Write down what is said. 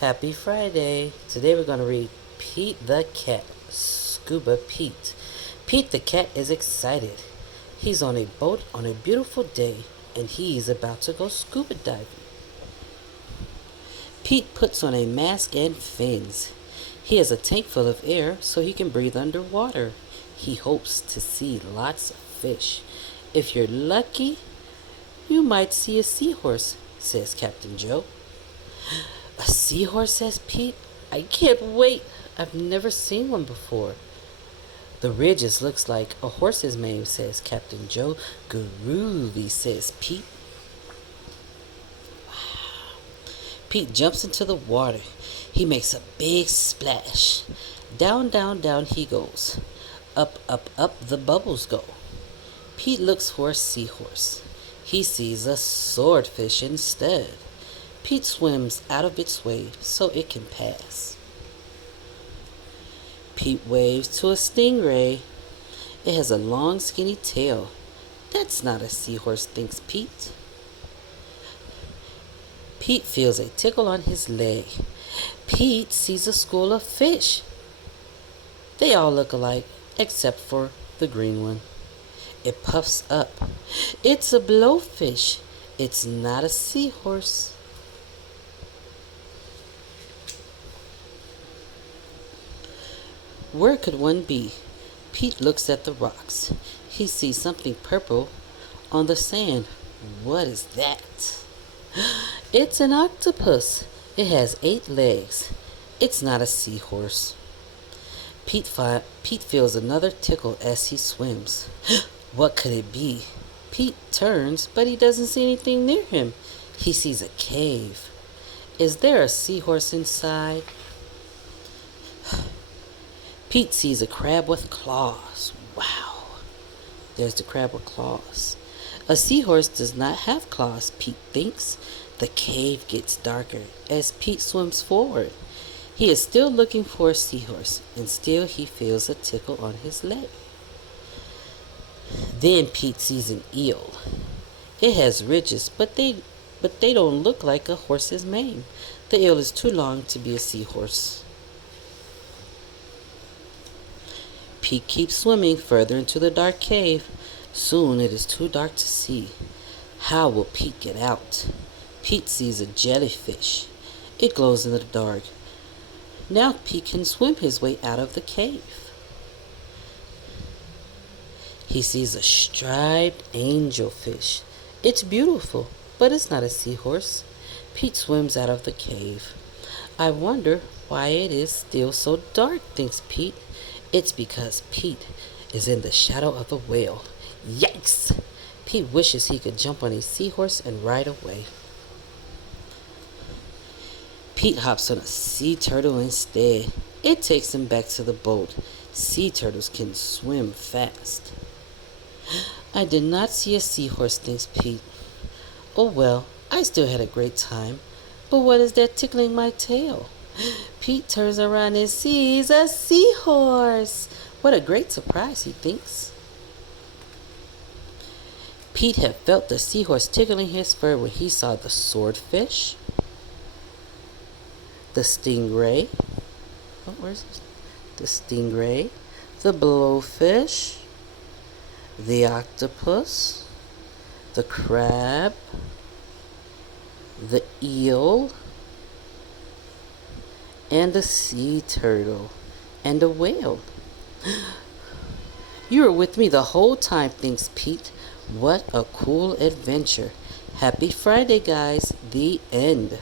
Happy Friday. Today we're going to read Pete the Cat, Scuba Pete. Pete the Cat is excited. He's on a boat on a beautiful day and he's about to go scuba diving. Pete puts on a mask and fins. He has a tank full of air so he can breathe underwater. He hopes to see lots of fish. If you're lucky, you might see a seahorse, says Captain Joe. A seahorse, says Pete. I can't wait. I've never seen one before. The ridges looks like a horse's mane, says Captain Joe. Groovy, says Pete. Pete jumps into the water. He makes a big splash. Down, down, down he goes. Up, up, up the bubbles go. Pete looks for a seahorse. He sees a swordfish instead. Pete swims out of its way so it can pass. Pete waves to a stingray. It has a long skinny tail. That's not a seahorse, thinks Pete. Pete feels a tickle on his leg. Pete sees a school of fish. They all look alike, except for the green one. It puffs up. It's a blowfish. It's not a seahorse. Where could one be? Pete looks at the rocks. He sees something purple on the sand. What is that? It's an octopus. It has 8 legs. It's not a seahorse. Pete feels another tickle as he swims. What could it be? Pete turns, but he doesn't see anything near him. He sees a cave. Is there a seahorse inside? Pete sees a crab with claws. Wow. There's the crab with claws. A seahorse does not have claws, Pete thinks. The cave gets darker as Pete swims forward. He is still looking for a seahorse, and still he feels a tickle on his leg. Then Pete sees an eel. It has ridges, but they don't look like a horse's mane. The eel is too long to be a seahorse. Pete keeps swimming further into the dark cave. Soon it is too dark to see. How will Pete get out? Pete sees a jellyfish. It glows in the dark. Now Pete can swim his way out of the cave. He sees a striped angelfish. It's beautiful, but it's not a seahorse. Pete swims out of the cave. I wonder why it is still so dark, thinks Pete. It's because Pete is in the shadow of the whale. Yikes! Pete wishes he could jump on a seahorse and ride away. Pete hops on a sea turtle instead. It takes him back to the boat. Sea turtles can swim fast. I did not see a seahorse, thinks Pete. Oh well, I still had a great time. But what is that tickling my tail? Pete turns around and sees a seahorse. What a great surprise, he thinks. Pete had felt the seahorse tickling his fur when he saw the swordfish, the stingray. Oh, where's this? The stingray, the blowfish, the octopus, the crab, the eel, and a sea turtle, and a whale. You were with me the whole time, thinks Pete. What a cool adventure. Happy Friday, guys. The end.